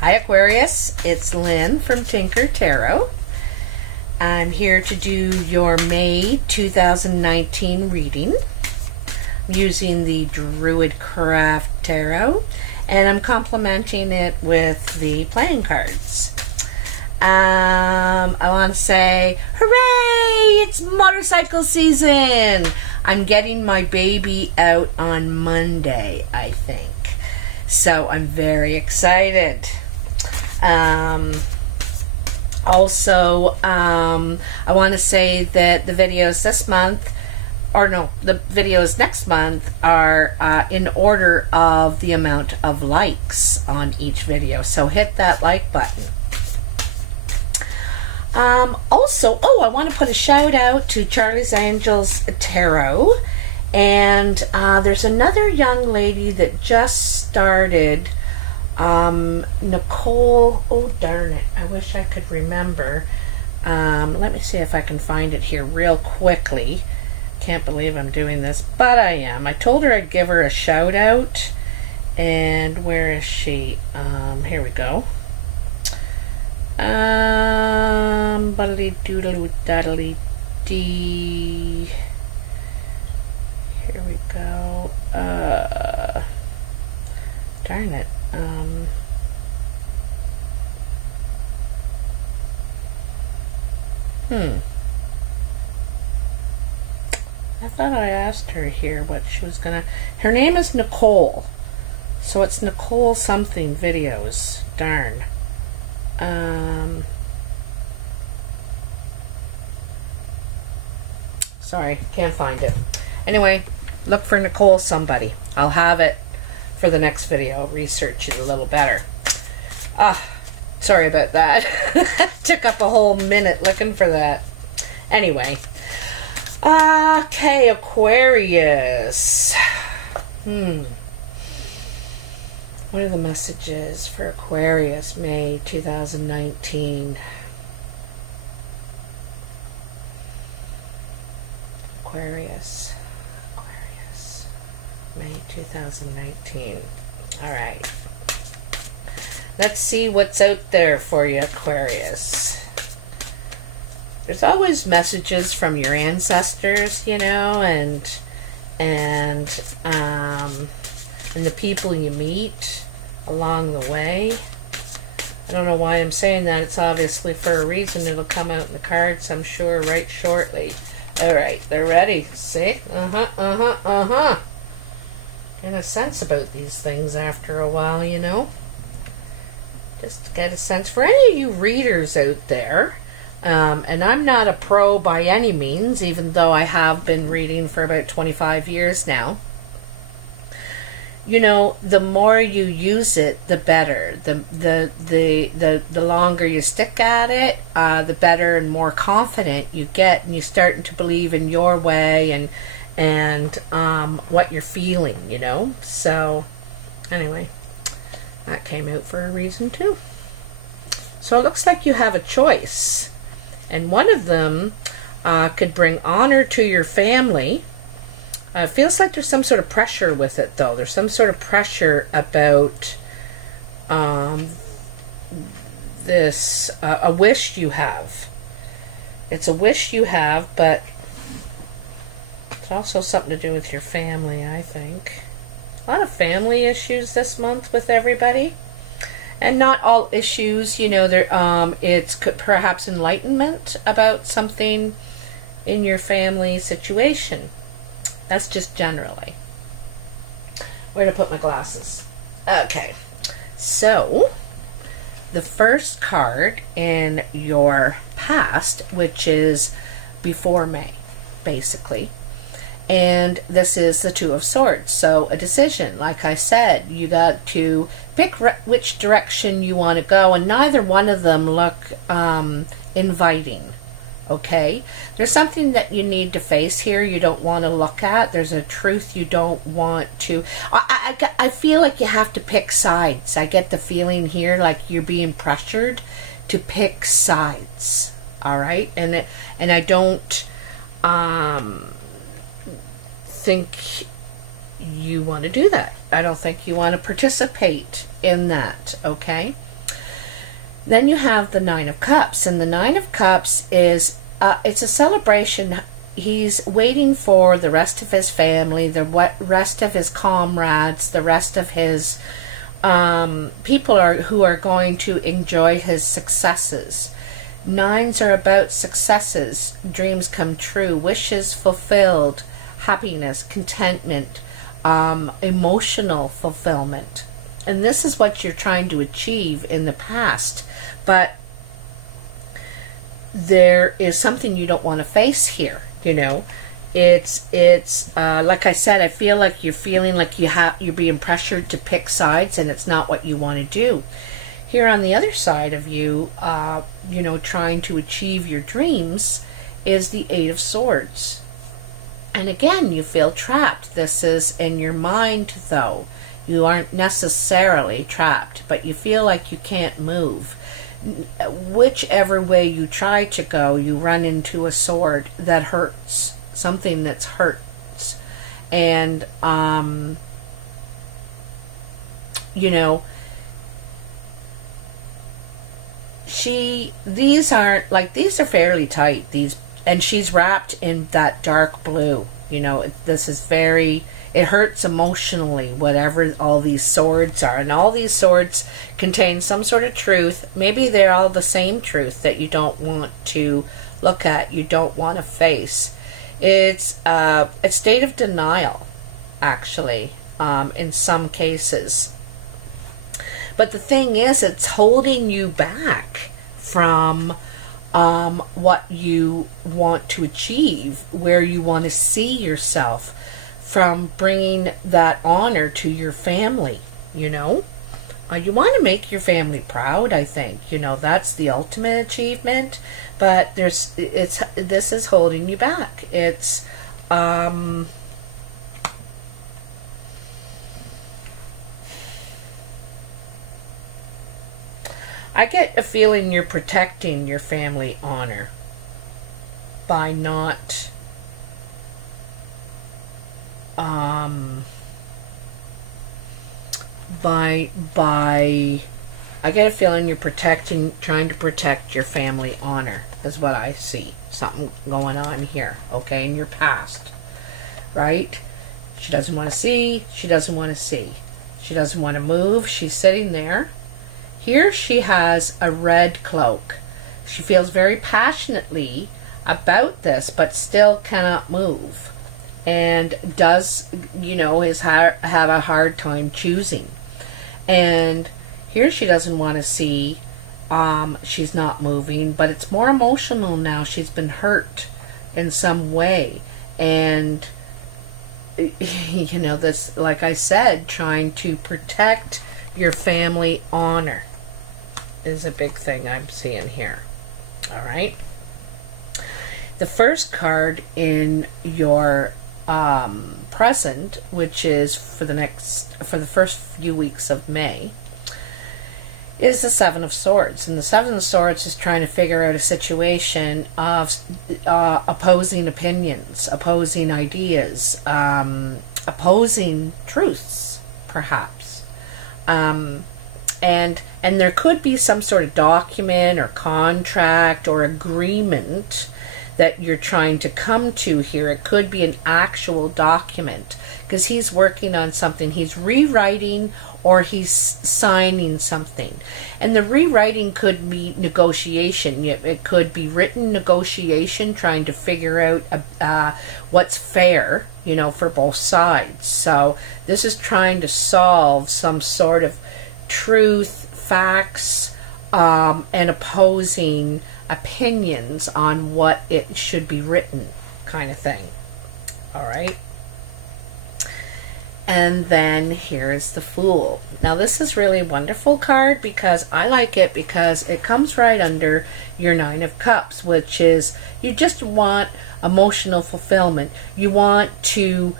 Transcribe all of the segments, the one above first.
Hi Aquarius, it's Lynn from Tinker Tarot. I'm here to do your May 2019 reading. I'm using the Druid Craft Tarot, and I'm complementing it with the playing cards. I want to say, hooray! It's motorcycle season! I'm getting my baby out on Monday, I think. So I'm very excited. Also, I want to say that the videos this month, or no, the videos next month are in order of the amount of likes on each video. So hit that like button. Also, I want to put a shout out to Charlie's Angels Tarot. And there's another young lady that just started, Nicole, oh darn it, I wish I could remember. Let me see if I can find it here real quickly. Can't believe I'm doing this, but I am. I told her I'd give her a shout out. And where is she? Here we go. Buddly doodly daddly dee. Here we go. Darn it. I thought I asked her here what she was gonna. Her name is Nicole. So it's Nicole something videos. Darn. Sorry, can't find it. Anyway, look for Nicole somebody. I'll have it for the next video. Research it a little better. Sorry about that. Took up a whole minute looking for that. Anyway. Okay, Aquarius. What are the messages for Aquarius, May 2019? Aquarius, May 2019. All right. Let's see what's out there for you, Aquarius. There's always messages from your ancestors, you know, and the people you meet along the way. I don't know why I'm saying that. It's obviously for a reason. It'll come out in the cards, I'm sure, right shortly. Alright, they're ready. See? Get a sense about these things after a while, you know? Just to get a sense. For any of you readers out there, and I'm not a pro by any means, even though I have been reading for about 25 years now. You know, the more you use it, the better. The longer you stick at it, the better and more confident you get, and you're starting to believe in your way and what you're feeling, you know. So, anyway, that came out for a reason too. So it looks like you have a choice, and one of them could bring honor to your family. It feels like there's some sort of pressure with it, though. There's some sort of pressure about this, a wish you have. It's a wish you have, but it's also something to do with your family, I think. A lot of family issues this month with everybody. And not all issues, you know, it's perhaps enlightenment about something in your family situation. That's just generally. Where to put my glasses? Okay. So, the first card in your past, which is before May, basically. And this is the Two of Swords. So, a decision. Like I said, you got to pick which direction you want to go, and neither one of them look inviting. Okay, there's something that you need to face here. You don't want to look at. There's a truth you don't want to. I feel like you have to pick sides. I get the feeling here like you're being pressured to pick sides. All right, and I don't think you want to do that. I don't think you want to participate in that. Okay. Then you have the Nine of Cups, and the Nine of Cups is, it's a celebration. He's waiting for the rest of his family, the rest of his comrades, the rest of his people who are going to enjoy his successes. Nines are about successes, dreams come true, wishes fulfilled, happiness, contentment, emotional fulfillment. And this is what you're trying to achieve in the past. But there is something you don't want to face here, you know. It's like I said, I feel like you're feeling like you're being pressured to pick sides, and it's not what you want to do. Here on the other side of you, you know, trying to achieve your dreams is the Eight of Swords. And again, you feel trapped. This is in your mind, though. You aren't necessarily trapped, but you feel like you can't move. Whichever way you try to go, you run into a sword that hurts. Something that hurts. And, you know, these are fairly tight, and she's wrapped in that dark blue. You know, this is very, it hurts emotionally, whatever all these swords are. And all these swords contain some sort of truth. Maybe they're all the same truth that you don't want to look at, you don't want to face. It's a state of denial, actually, in some cases. But the thing is, it's holding you back from what you want to achieve, where you want to see yourself, from bringing that honor to your family, you know. You want to make your family proud, I think. You know, that's the ultimate achievement. But this is holding you back. It's I get a feeling you're protecting your family honor by not I get a feeling you're trying to protect your family honor, is what I see. Something going on here, okay, in your past, right? She doesn't want to see, she doesn't want to see. She doesn't want to move, she's sitting there. Here she has a red cloak. She feels very passionately about this, but still cannot move. And does, you know, have a hard time choosing. And here she doesn't want to see, she's not moving, but it's more emotional now. She's been hurt in some way. And, you know, this, like I said, trying to protect your family honor is a big thing I'm seeing here. All right. The first card in your present, which is for the first few weeks of May, is the Seven of Swords. And the Seven of Swords is trying to figure out a situation of opposing opinions, opposing ideas, opposing truths, perhaps. And there could be some sort of document or contract or agreement that you're trying to come to here. It could be an actual document, because he's working on something. He's rewriting or he's signing something. And the rewriting could be negotiation. It could be written negotiation, trying to figure out what's fair, you know, for both sides. So this is trying to solve some sort of truth, facts, and opposing opinions on what it should be written, kind of thing. All right. And then here is the Fool. Now this is really a wonderful card, because I like it because it comes right under your Nine of Cups, which is you just want emotional fulfillment. You want to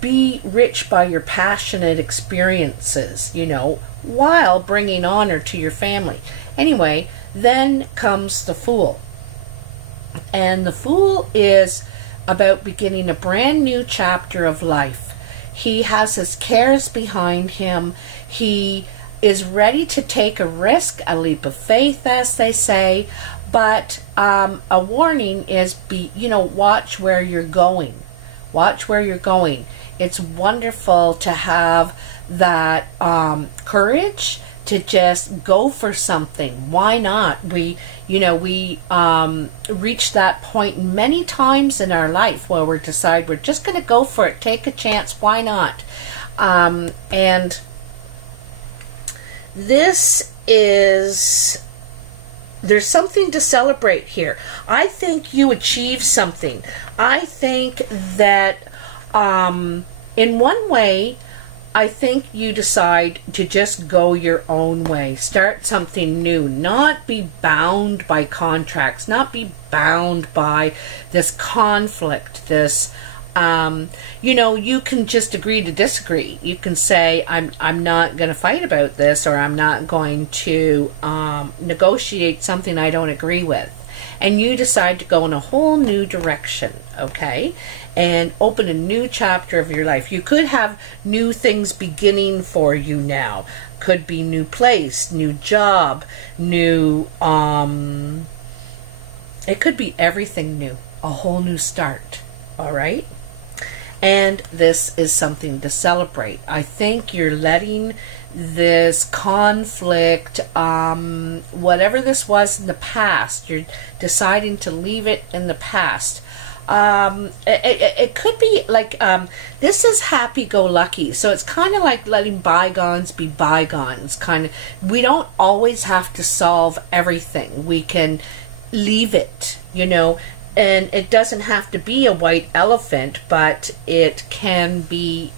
be rich by your passionate experiences, you know, while bringing honor to your family. Anyway, then comes the Fool. And the Fool is about beginning a brand new chapter of life. He has his cares behind him. He is ready to take a risk, a leap of faith, as they say. But a warning is, watch where you're going. Watch where you're going. It's wonderful to have that courage to just go for something. Why not? We reach that point many times in our life where we decide we're just going to go for it, take a chance. Why not? And this is, there's something to celebrate here. I think you achieved something. I think that in one way, I think you decide to just go your own way, start something new, not be bound by contracts, not be bound by this conflict, this, you can just agree to disagree. You can say, I'm not going to fight about this, or I'm not going to negotiate something I don't agree with. And you decide to go in a whole new direction, okay? And open a new chapter of your life. You could have new things beginning for you now. Could be new place, new job, new, it could be everything new. A whole new start, all right? And this is something to celebrate. I think you're letting this conflict, whatever this was in the past, you're deciding to leave it in the past. It could be like, this is happy-go-lucky, so it's kind of like letting bygones be bygones. We don't always have to solve everything. We can leave it, and it doesn't have to be a white elephant, but it can be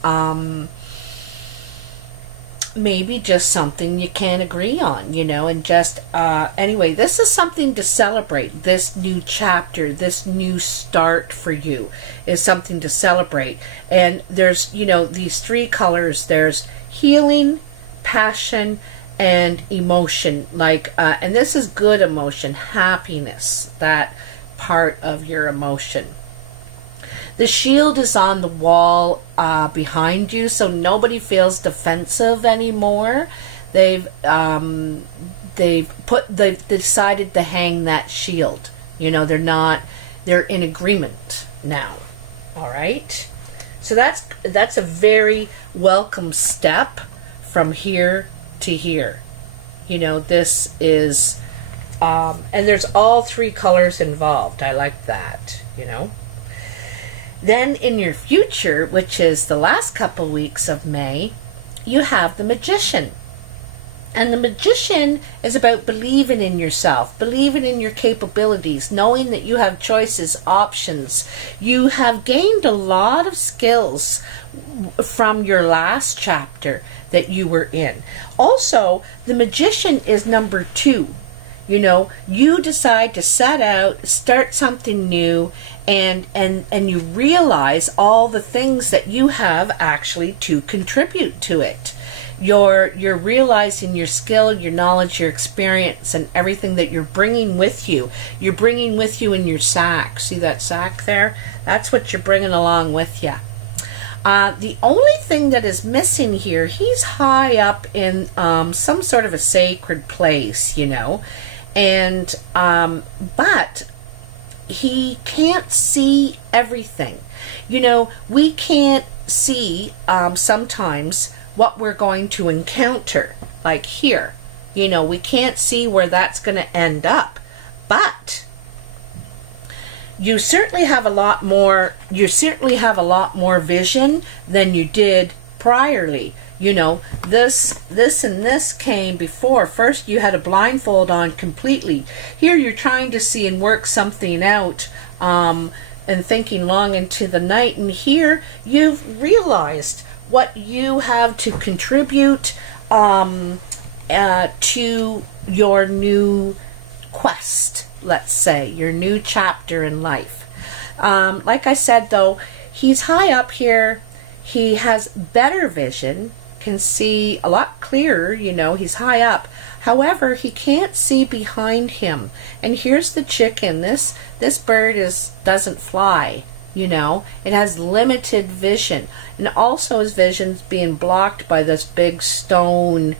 maybe just something you can't agree on, and just, anyway, this is something to celebrate. This new chapter, this new start for you is something to celebrate. And there's, these three colors. There's healing, passion, and emotion. And this is good emotion, happiness, that part of your emotion. The shield is on the wall behind you, so nobody feels defensive anymore. They've decided to hang that shield. They're in agreement now. All right. So that's a very welcome step from here to here. This is, and there's all three colors involved. I like that. Then in your future, which is the last couple weeks of May, you have the Magician. And the Magician is about believing in yourself, believing in your capabilities, knowing that you have choices, options. You have gained a lot of skills from your last chapter that you were in. Also, the Magician is number 2. You decide to set out, start something new, and you realize all the things that you have actually to contribute to it. You're realizing your skill, your knowledge, your experience, and everything that you're bringing with you. You're bringing with you in your sack. See that sack there? That's what you're bringing along with you. The only thing that is missing here, he's high up in some sort of a sacred place, and but he can't see everything. We can't see sometimes what we're going to encounter, like here. We can't see where that's going to end up, but you certainly have a lot more vision than you did priorly. This and this came before. First you had a blindfold on completely. Here you're trying to see and work something out, and thinking long into the night, and here you've realized what you have to contribute to your new quest, let's say, your new chapter in life. Like I said, though, he's high up here. He has better vision, can see a lot clearer, he's high up. However, he can't see behind him. And here's the chicken. This bird doesn't fly, It has limited vision. And also his vision's being blocked by this big stone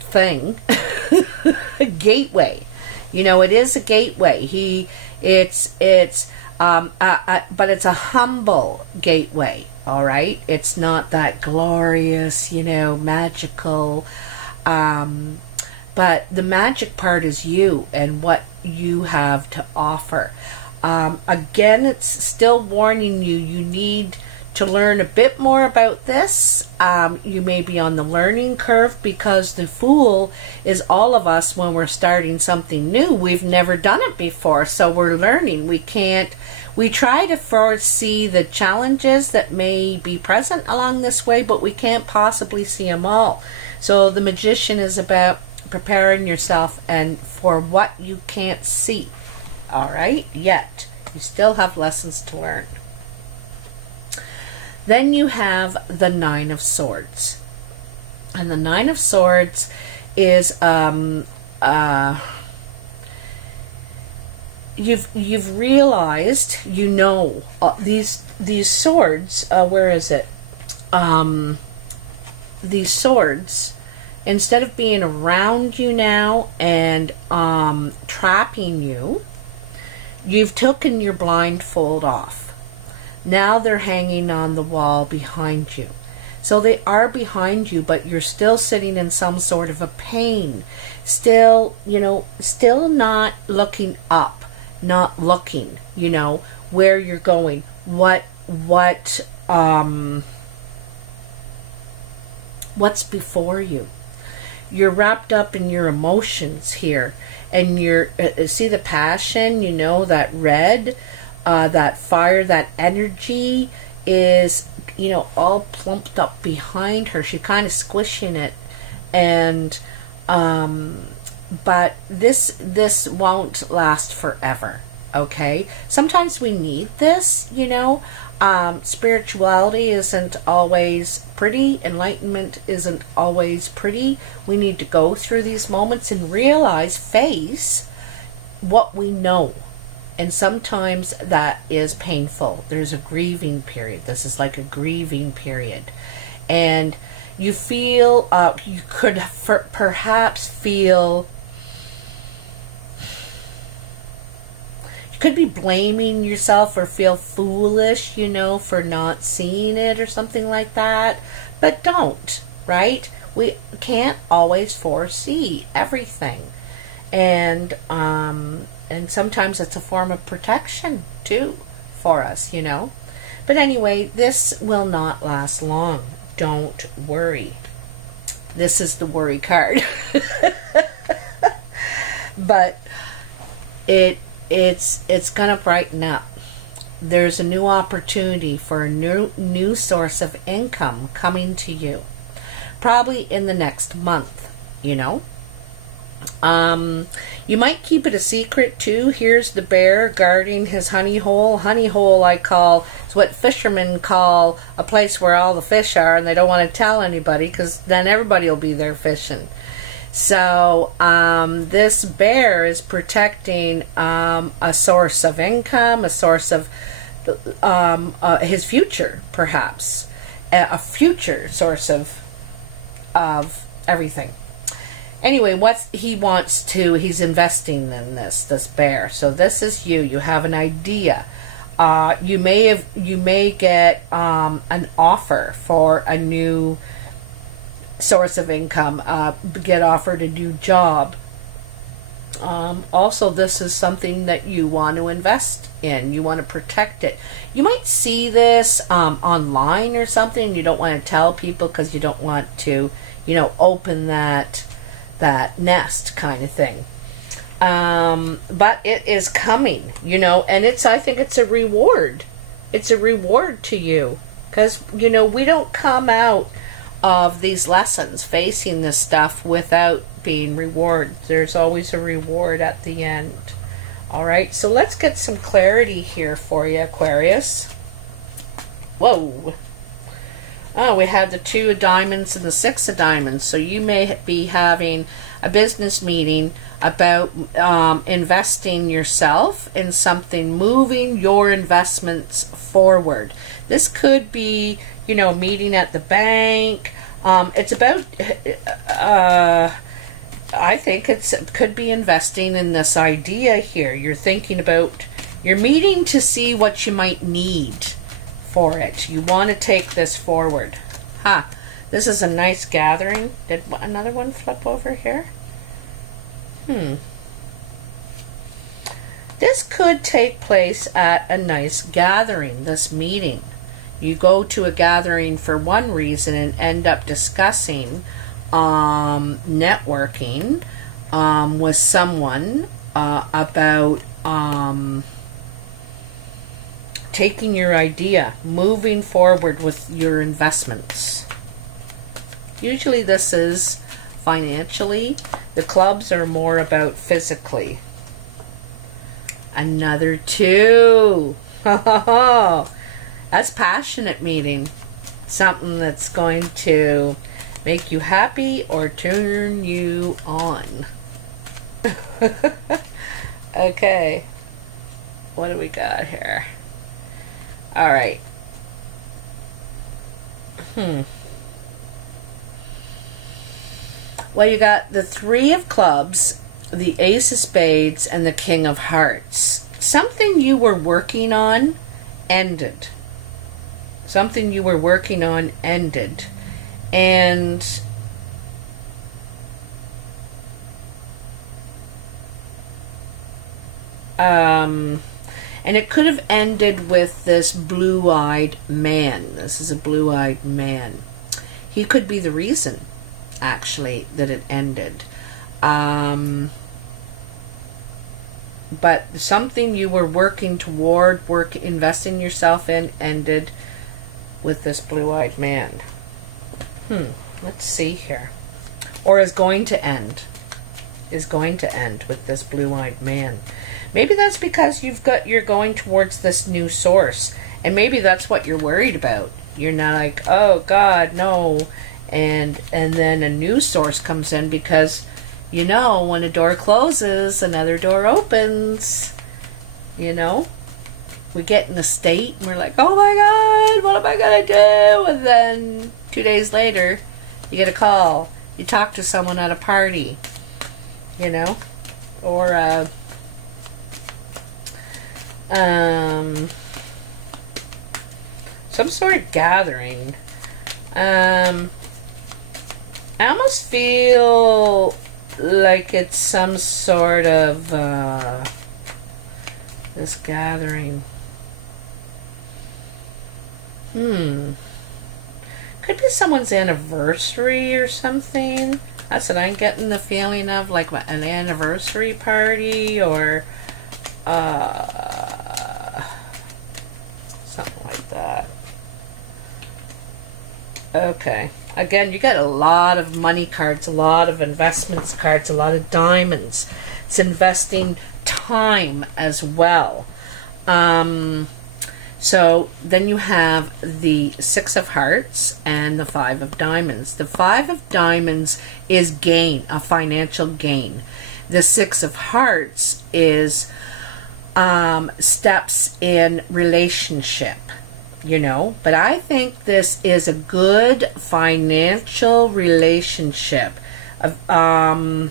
thing. A gateway. You know, it is a gateway. But it's a humble gateway, all right? It's not that glorious, you know, magical. But the magic part is you and what you have to offer. Again, it's still warning you, you need to learn a bit more about this. You may be on the learning curve, because the Fool is all of us when we're starting something new. We've never done it before, so we're learning. We try to foresee the challenges that may be present along this way, but we can't possibly see them all. So the Magician is about preparing yourself and for what you can't see. All right, yet you still have lessons to learn. Then you have the Nine of Swords. And the Nine of Swords is you've realized, you know, these swords, where is it? These swords, instead of being around you now and trapping you, you've taken your blindfold off. Now they're hanging on the wall behind you. So they are behind you, but you're still sitting in some sort of a pain. Still, you know, still not looking up, not looking, you know, where you're going, what's before you. You're wrapped up in your emotions here, and you're see the passion, you know, that red, that fire, that energy is, you know, all plumped up behind her. She's kind of squishing it, and but this won't last forever. Okay, sometimes we need this, you know. Spirituality isn't always pretty. Enlightenment isn't always pretty. We need to go through these moments and realize, face what we know. And sometimes that is painful. There's a grieving period. This is like a grieving period. And you feel, you could perhaps feel, you could be blaming yourself or feel foolish, you know, for not seeing it or something like that. But don't, right? We can't always foresee everything. And sometimes it's a form of protection too for us, you know. But anyway, this will not last long. Don't worry. This is the worry card. But it's gonna brighten up. There's a new opportunity for a new source of income coming to you, probably in the next month, you know. You might keep it a secret too. Here's the bear guarding his honey hole. Honey hole, I call, it's what fishermen call a place where all the fish are, and they don't want to tell anybody because then everybody will be there fishing. So this bear is protecting a source of income, a source of his future, perhaps a future source of everything. Anyway, he's investing in this bear. So this is you. You have an idea. You may get an offer for a new source of income. Get offered a new job. Also, this is something that you want to invest in. You want to protect it. You might see this online or something. You don't want to tell people because you don't want to, you know, open that nest kind of thing. But it is coming, you know, and I think it's a reward. It's a reward to you because, you know, we don't come out of these lessons facing this stuff without being rewarded. There's always a reward at the end. All right, so let's get some clarity here for you, Aquarius. Whoa. Oh, we had the 2 of diamonds and the 6 of diamonds. So you may be having a business meeting about investing yourself in something, moving your investments forward. This could be, you know, meeting at the bank, It's about, I think it could be investing in this idea here. You're thinking about, you're meeting to see what you might need for it. You want to take this forward. This is a nice gathering. Did another one flip over here? This could take place at a nice gathering, this meeting. You go to a gathering for one reason and end up discussing networking with someone about taking your idea, moving forward with your investments. Usually this is financially. The clubs are more about physically. Another 2. That's passionate meeting. Something that's going to make you happy or turn you on. Okay. What do we got here? All right. Well, you got the 3 of clubs, the Ace of Spades, and the King of Hearts. Something you were working on ended. Something you were working on ended. And it could have ended with this blue-eyed man. This is a blue-eyed man. He could be the reason, actually, that it ended. But something you were working toward, investing yourself in, ended with this blue-eyed man. Let's see here. Or is going to end. Is going to end with this blue-eyed man. Maybe that's because you're going towards this new source, and maybe that's what you're worried about. You're not like, oh God, no, and then a new source comes in, because you know when a door closes, another door opens. You know, we get in a state and we're like, oh my God, what am I gonna do? And then 2 days later, you get a call. You talk to someone at a party, you know, or some sort of gathering. I almost feel like it's some sort of this gathering. Could be someone's anniversary or something. That's what I'm getting the feeling of, like an anniversary party, or something like that. Okay. Again, you got a lot of money cards, a lot of investments cards, a lot of diamonds. It's investing time as well. So then you have the 6 of Hearts and the 5 of Diamonds. The 5 of Diamonds is gain, a financial gain. The 6 of Hearts is steps in relationship, you know. But I think this is a good financial relationship. I'm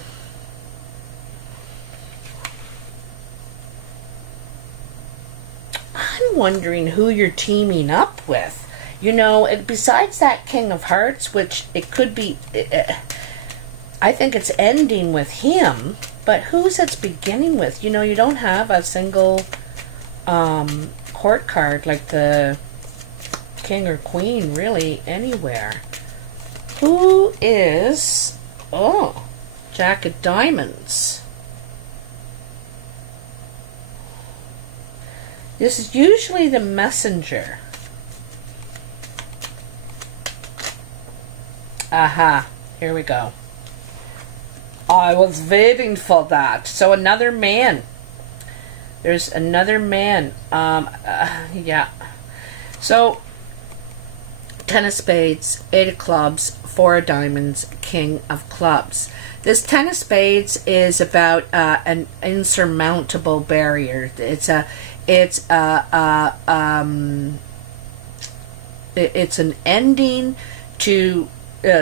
wondering who you're teaming up with. You know, besides that King of Hearts, which it could be, I think it's ending with him, but who's it's beginning with? You know, you don't have a single court card like the King or Queen really anywhere. Who is, oh, Jack of Diamonds. This is usually the messenger. Aha, here we go. I was waiting for that. So another man. There's another man. Yeah. So 10 of Spades, 8 of Clubs, 4 of Diamonds, King of Clubs. This 10 of Spades is about an insurmountable barrier. It's an ending to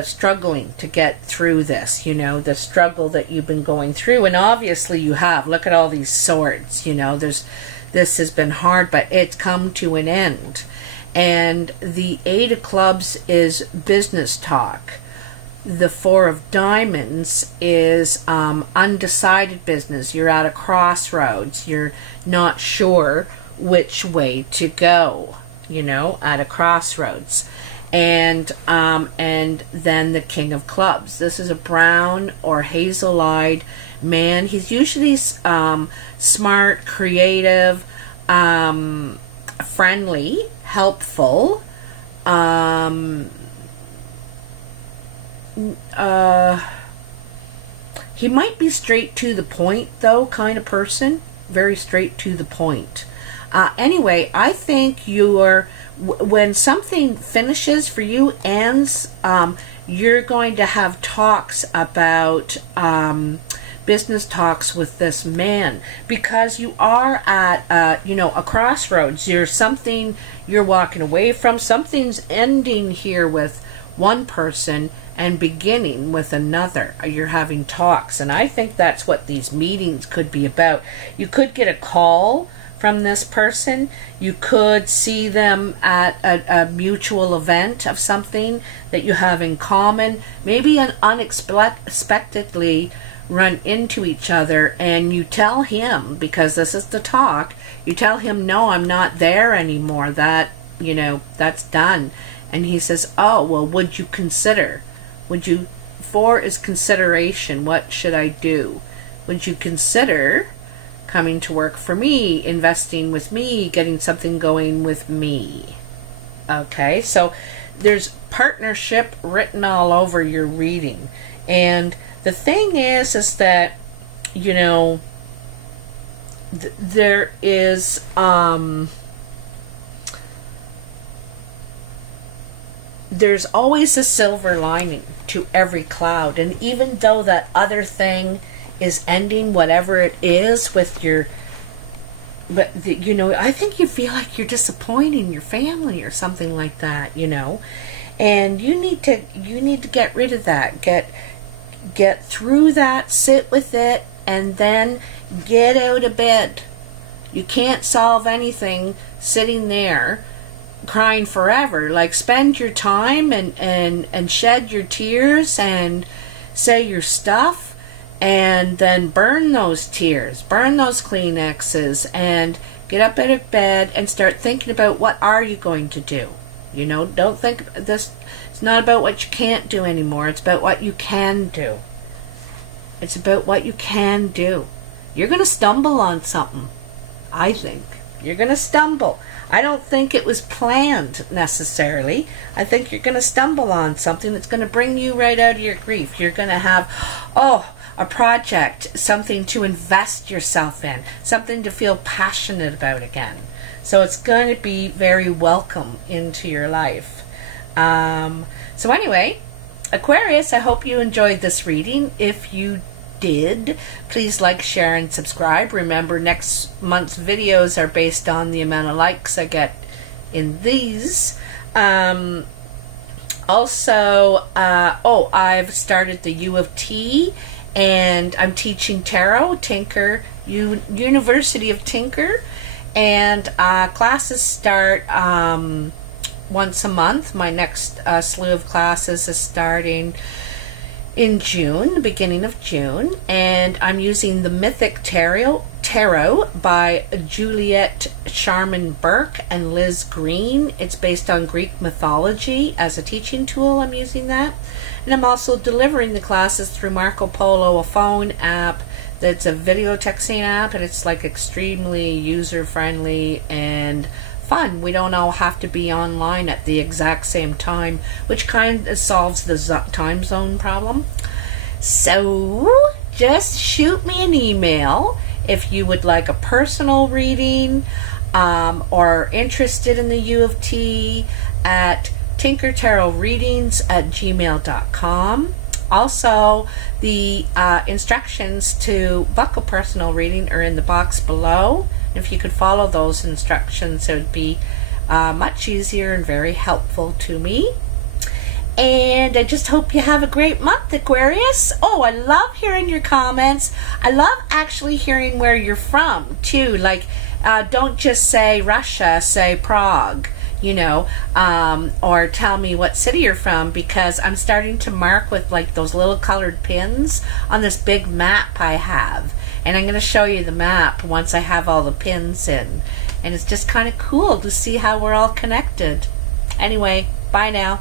struggling to get through this, you know, the struggle that you've been going through. And obviously you have. Look at all these swords, you know, this has been hard, but it's come to an end. And the 8 of clubs is business talk. The 4 of diamonds is undecided business. You're at a crossroads. You're not sure which way to go, you know, at a crossroads. And then the King of Clubs. This is a brown or hazel-eyed man. He's usually smart, creative, friendly, helpful. He might be straight to the point, though, kind of person. Very straight to the point. Anyway, I think when something finishes for you, ends, you're going to have talks about business talks with this man, because you are at you know, a crossroads. There's something you're walking away from. Something's ending here with one person and beginning with another. You're having talks, and I think that's what these meetings could be about. You could get a call from this person. You could see them at a mutual event of something that you have in common. Maybe unexpectedly run into each other, and you tell him, because this is the talk, you tell him, no, I'm not there anymore. That, you know, that's done. And he says, oh, well, would you consider? Would you, 4 is consideration. What should I do? Would you consider coming to work for me, investing with me, getting something going with me? Okay, so there's partnership written all over your reading. And the thing is that, you know, there is there's always a silver lining to every cloud. And even though that other thing is ending, whatever it is with your, you know, I think you feel like you're disappointing your family or something like that, you know, and you need to get rid of that, get through that, sit with it, and then get out of bed. You can't solve anything sitting there crying forever. Like, spend your time and shed your tears and say your stuff, and then burn those tears, burn those Kleenexes, and get up out of bed and start thinking about what are you going to do. You know, don't think this, it's not about what you can't do anymore. It's about what you can do. It's about what you can do. You're going to stumble on something, I think. You're going to stumble. I don't think it was planned necessarily. I think you're going to stumble on something that's going to bring you right out of your grief. You're going to have, a project, something to invest yourself in, something to feel passionate about again. So it's going to be very welcome into your life. So anyway, Aquarius, I hope you enjoyed this reading. If you did, please like, share, and subscribe. Remember, next month's videos are based on the amount of likes I get in these. Also, I've started the U of T, and I'm teaching tarot, Tinker, University of Tinker, and classes start once a month. My next slew of classes is starting in June, the beginning of June, and I'm using the Mythic Tarot by Juliet Sharman Burke and Liz Green. It's based on Greek mythology. As a teaching tool, I'm using that. And I'm also delivering the classes through Marco Polo, a phone app that's a video texting app, and it's like extremely user-friendly and fun. We don't all have to be online at the exact same time, which kind of solves the time zone problem. So just shoot me an email if you would like a personal reading or interested in the U of T at tinkertarotreadings@gmail.com. Also, the instructions to book a personal reading are in the box below. If you could follow those instructions, it would be much easier and very helpful to me. And I just hope you have a great month, Aquarius. Oh, I love hearing your comments. I love actually hearing where you're from, too. Like, don't just say Russia, say Prague, you know, or tell me what city you're from, because I'm starting to mark with, like, those little colored pins on this big map I have. And I'm going to show you the map once I have all the pins in. And it's just kind of cool to see how we're all connected. Anyway, bye now.